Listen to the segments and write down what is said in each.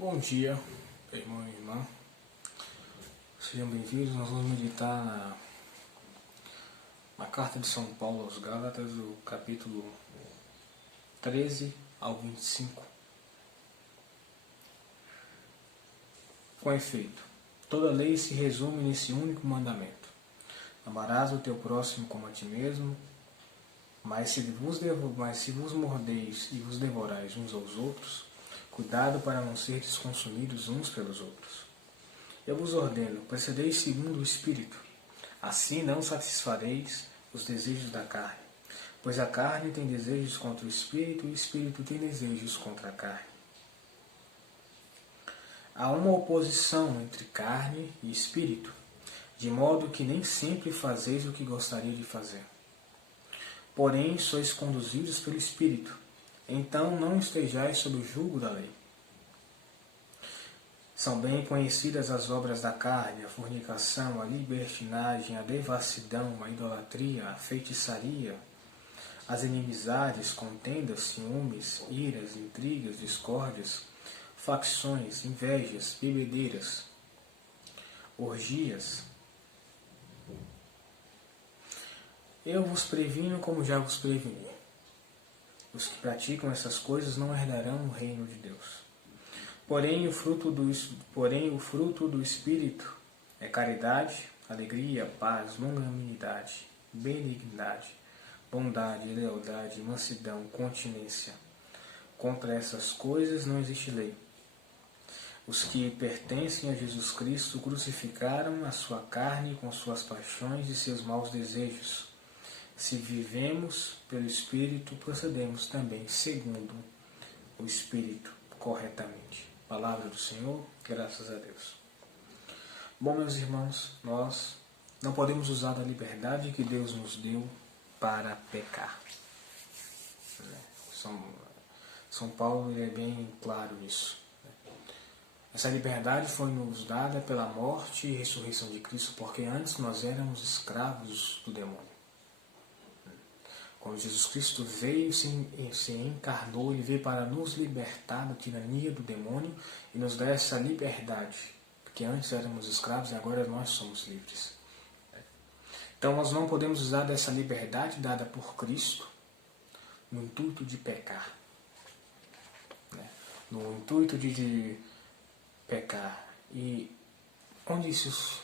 Bom dia, irmão e irmã. Sejam bem-vindos. Nós vamos meditar na carta de São Paulo aos Gálatas, do capítulo 13 ao 25. Com efeito, toda lei se resume nesse único mandamento: amarás o teu próximo como a ti mesmo. Mas se vos mordeis e vos devorais uns aos outros, cuidado para não seres consumidos uns pelos outros. Eu vos ordeno, procedei segundo o Espírito. Assim não satisfareis os desejos da carne, pois a carne tem desejos contra o Espírito e o Espírito tem desejos contra a carne. Há uma oposição entre carne e Espírito, de modo que nem sempre fazeis o que gostaria de fazer. Porém, sois conduzidos pelo Espírito, então não estejais sob o jugo da lei. São bem conhecidas as obras da carne, a fornicação, a libertinagem, a devassidão, a idolatria, a feitiçaria, as inimizades, contendas, ciúmes, iras, intrigas, discórdias, facções, invejas, bebedeiras, orgias. Eu vos previno como já vos preveni. Os que praticam essas coisas não herdarão o reino de Deus. Porém, o fruto do Espírito é caridade, alegria, paz, longanimidade, benignidade, bondade, lealdade, mansidão, continência. Contra essas coisas não existe lei. Os que pertencem a Jesus Cristo crucificaram a sua carne com suas paixões e seus maus desejos. Se vivemos pelo Espírito, procedemos também segundo o Espírito corretamente. Palavra do Senhor, graças a Deus. Bom, meus irmãos, nós não podemos usar da liberdade que Deus nos deu para pecar. São Paulo é bem claro nisso. Essa liberdade foi nos dada pela morte e ressurreição de Cristo, porque antes nós éramos escravos do demônio. Quando Jesus Cristo veio, se encarnou, Ele veio para nos libertar da tirania do demônio e nos dar essa liberdade. Porque antes éramos escravos e agora nós somos livres. Então nós não podemos usar dessa liberdade dada por Cristo no intuito de pecar. No intuito de pecar. E onde isso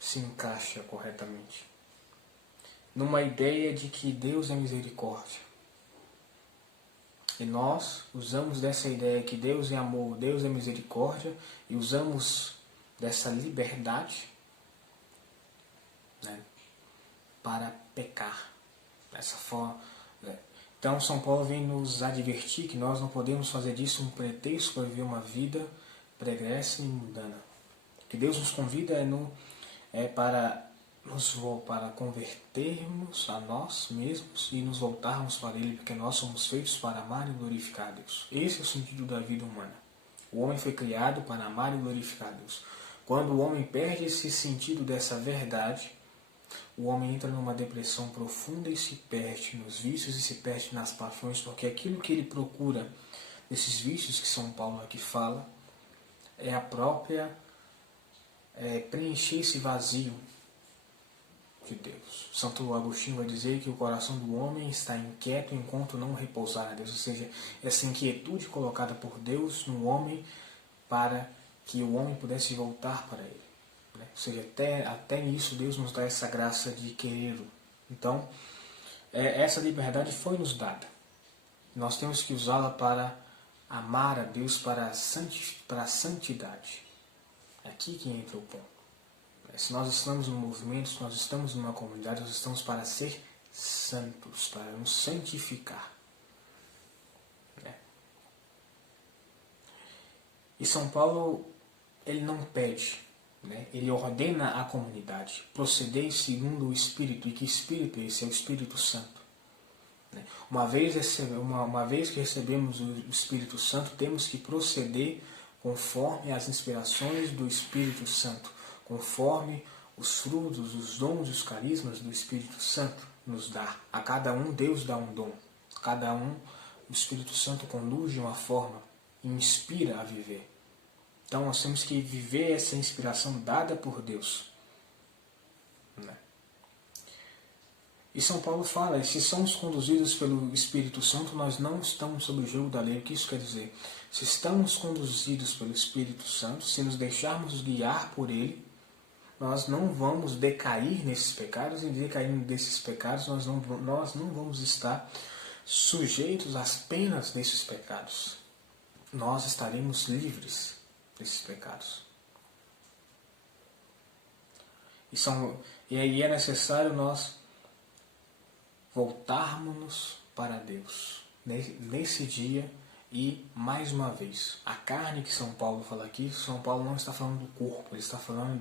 se encaixa corretamente? Numa ideia de que Deus é misericórdia. E nós usamos dessa ideia que Deus é amor, Deus é misericórdia, e usamos dessa liberdade, para pecar. Dessa forma. Então São Paulo vem nos advertir que nós não podemos fazer disso um pretexto para viver uma vida pregressa e mundana. O que Deus nos convida para convertermos a nós mesmos e nos voltarmos para Ele, porque nós somos feitos para amar e glorificar a Deus. Esse é o sentido da vida humana. O homem foi criado para amar e glorificar a Deus. Quando o homem perde esse sentido dessa verdade, o homem entra numa depressão profunda e se perde nos vícios e se perde nas paixões, porque aquilo que ele procura nesses vícios que São Paulo aqui fala é a própria preencher esse vazio de Deus. Santo Agostinho vai dizer que o coração do homem está inquieto enquanto não repousar a Deus, ou seja, essa inquietude colocada por Deus no homem para que o homem pudesse voltar para Ele. Ou seja, até nisso Deus nos dá essa graça de querê-lo. Então, essa liberdade foi nos dada. Nós temos que usá-la para amar a Deus, para a santidade. É aqui que entra o ponto. Se nós estamos num movimento, se nós estamos numa comunidade, nós estamos para ser santos, para nos santificar. E São Paulo, ele não pede, ele ordena à comunidade: procedei segundo o Espírito. E que Espírito é esse? É o Espírito Santo. Uma vez que recebemos o Espírito Santo, temos que proceder conforme as inspirações do Espírito Santo, conforme os frutos, os dons e os carismas do Espírito Santo nos dá. A cada um Deus dá um dom. A cada um o Espírito Santo conduz de uma forma e inspira a viver. Então nós temos que viver essa inspiração dada por Deus. Né? E São Paulo fala, se somos conduzidos pelo Espírito Santo, nós não estamos sob o jugo da lei. O que isso quer dizer? Se estamos conduzidos pelo Espírito Santo, se nos deixarmos guiar por Ele, nós não vamos decair nesses pecados, e decaindo desses pecados, nós não vamos estar sujeitos às penas desses pecados. Nós estaremos livres desses pecados. E aí é necessário nós voltarmos para Deus nesse dia. E, mais uma vez, a carne que São Paulo fala aqui, São Paulo não está falando do corpo, ele está falando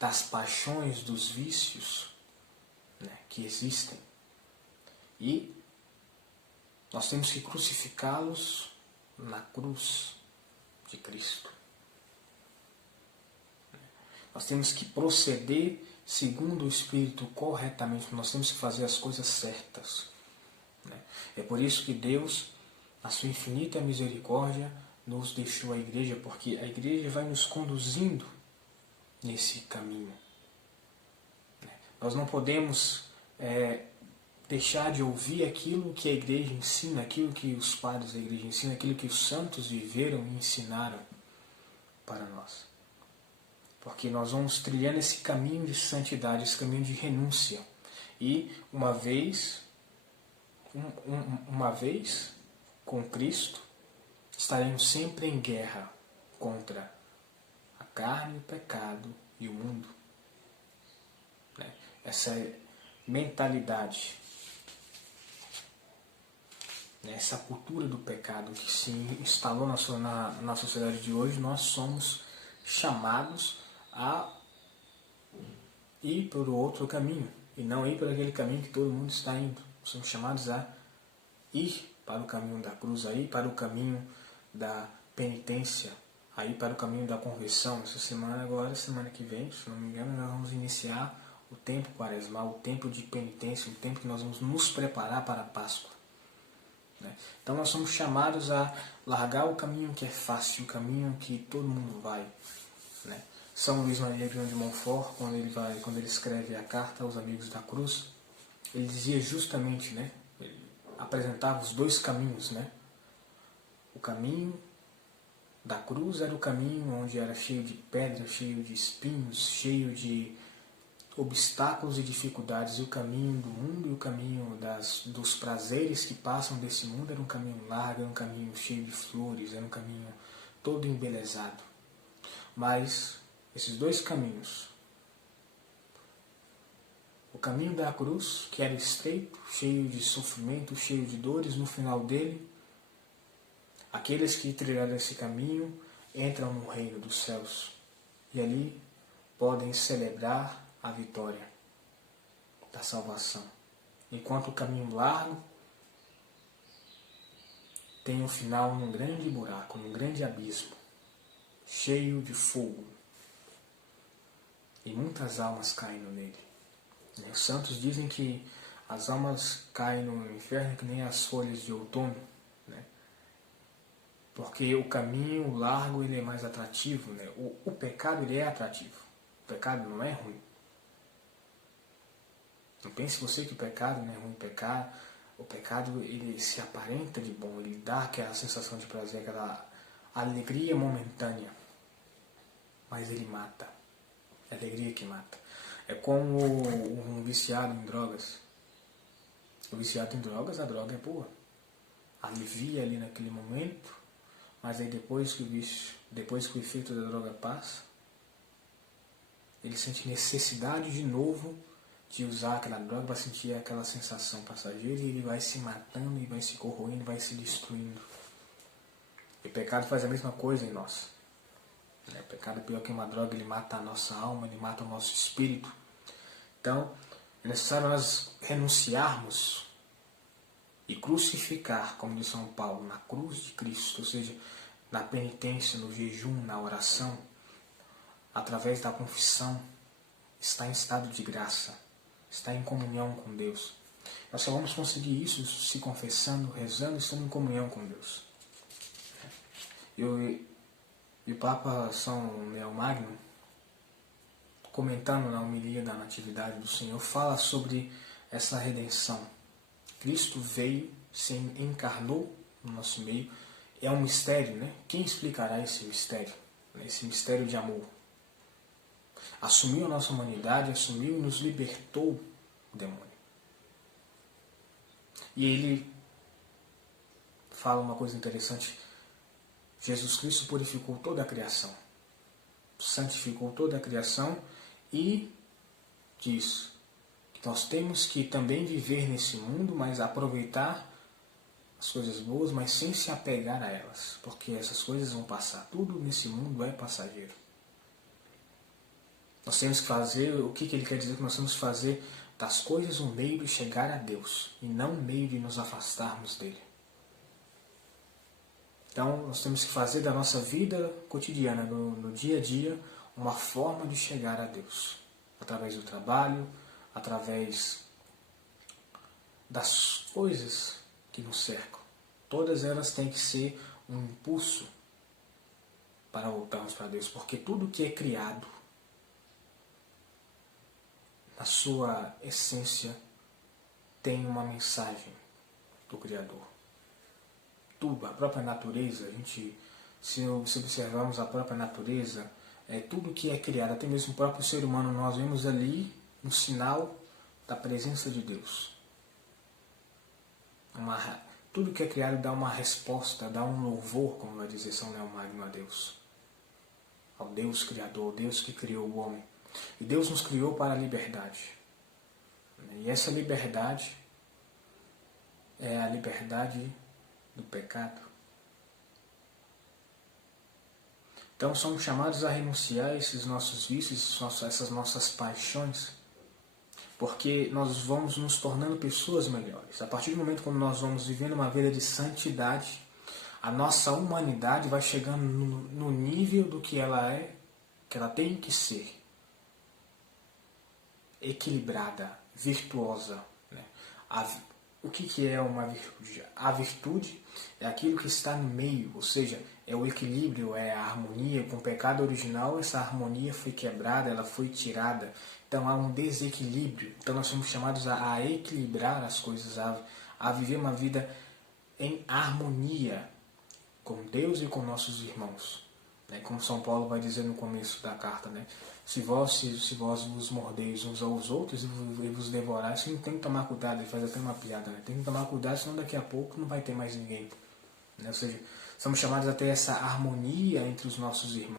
das paixões, dos vícios, né, que existem. E nós temos que crucificá-los na cruz de Cristo. Nós temos que proceder segundo o Espírito corretamente, nós temos que fazer as coisas certas. Né? É por isso que Deus, a sua infinita misericórdia, nos deixou a igreja, porque a igreja vai nos conduzindo nesse caminho. Nós não podemos deixar de ouvir aquilo que a igreja ensina, aquilo que os padres da igreja ensinam, aquilo que os santos viveram e ensinaram para nós. Porque nós vamos trilhando esse caminho de santidade, esse caminho de renúncia. E uma vez com Cristo, estaremos sempre em guerra contra a carne, o pecado e o mundo. Essa mentalidade, essa cultura do pecado que se instalou na sociedade de hoje, nós somos chamados a ir por outro caminho e não ir por aquele caminho que todo mundo está indo. Somos chamados a ir para o caminho da cruz, a ir para o caminho da penitência, a ir para o caminho da conversão. Essa semana agora, semana que vem, se não me engano, nós vamos iniciar o tempo quaresmal, o tempo de penitência, o tempo que nós vamos nos preparar para a Páscoa. Então nós somos chamados a largar o caminho que é fácil, o caminho que todo mundo vai. São Luís Maria de Montfort, quando ele escreve a carta aos amigos da cruz, ele dizia justamente, ele apresentava os dois caminhos. O caminho da cruz era o caminho onde era cheio de pedras, cheio de espinhos, cheio de obstáculos e dificuldades, e o caminho do mundo e o caminho dos prazeres que passam desse mundo era um caminho largo, era um caminho cheio de flores, era um caminho todo embelezado. Mas esses dois caminhos, o caminho da cruz, que era estreito, cheio de sofrimento, cheio de dores, no final dele, aqueles que trilharam esse caminho entram no reino dos céus e ali podem celebrar a vitória da salvação. Enquanto o caminho largo tem um final num grande buraco, num grande abismo, cheio de fogo. E muitas almas caem nele. Os santos dizem que as almas caem no inferno que nem as folhas de outono, porque o caminho largo ele é mais atrativo. O pecado ele é atrativo. O pecado não é ruim. Não pense você que o pecado não é ruim. O pecado ele se aparenta de bom, ele dá aquela sensação de prazer, aquela alegria momentânea, mas ele mata. É a alegria que mata. É como um viciado em drogas. O viciado em drogas, a droga é boa. Alivia ali naquele momento, mas aí depois que o efeito da droga passa, ele sente necessidade de novo de usar aquela droga para sentir aquela sensação passageira, e ele vai se matando, e vai se corroendo, vai se destruindo. E o pecado faz a mesma coisa em nós. O pecado é pior que uma droga, ele mata a nossa alma, ele mata o nosso espírito. Então, é necessário nós renunciarmos e crucificar, como diz São Paulo, na cruz de Cristo, ou seja, na penitência, no jejum, na oração, através da confissão, está em estado de graça, está em comunhão com Deus. Nós só vamos conseguir isso se confessando, rezando e estando em comunhão com Deus. E o Papa São Leão Magno, comentando na homilia da Natividade do Senhor, fala sobre essa redenção. Cristo veio, se encarnou no nosso meio. É um mistério, né? Quem explicará esse mistério? Esse mistério de amor. Assumiu a nossa humanidade, assumiu e nos libertou do demônio. E ele fala uma coisa interessante. Jesus Cristo purificou toda a criação, santificou toda a criação e diz que nós temos que também viver nesse mundo, mas aproveitar as coisas boas, mas sem se apegar a elas, porque essas coisas vão passar. Tudo nesse mundo é passageiro. Nós temos que fazer, o que ele quer dizer que nós temos que fazer das coisas um meio de chegar a Deus e não um meio de nos afastarmos dele. Então, nós temos que fazer da nossa vida cotidiana, no dia a dia, uma forma de chegar a Deus. Através do trabalho, através das coisas que nos cercam. Todas elas têm que ser um impulso para voltarmos para Deus. Porque tudo que é criado, na sua essência, tem uma mensagem do Criador. Tudo, a própria natureza, se observarmos a própria natureza, tudo que é criado, até mesmo o próprio ser humano, nós vemos ali um sinal da presença de Deus. Tudo que é criado dá uma resposta, dá um louvor, como vai dizer São Leão Magno, a Deus. Ao Deus Criador, ao Deus que criou o homem. E Deus nos criou para a liberdade. E essa liberdade é a liberdade do pecado. Então somos chamados a renunciar a esses nossos vícios, essas nossas paixões, porque nós vamos nos tornando pessoas melhores. A partir do momento que nós vamos vivendo uma vida de santidade, a nossa humanidade vai chegando no nível do que ela é, que ela tem que ser. Equilibrada, virtuosa. Né? O que é uma virtude? A virtude é aquilo que está no meio, ou seja, é o equilíbrio, é a harmonia. Com o pecado original, essa harmonia foi quebrada, ela foi tirada. Então há um desequilíbrio. Então nós somos chamados a equilibrar as coisas, a viver uma vida em harmonia com Deus e com nossos irmãos. Como São Paulo vai dizer no começo da carta, né? Se vós vos mordeis uns aos outros e vos devorais, você não tem que tomar cuidado, ele faz até uma piada, né? Tem que tomar cuidado, senão daqui a pouco não vai ter mais ninguém. Né? Ou seja, somos chamados a ter essa harmonia entre os nossos irmãos.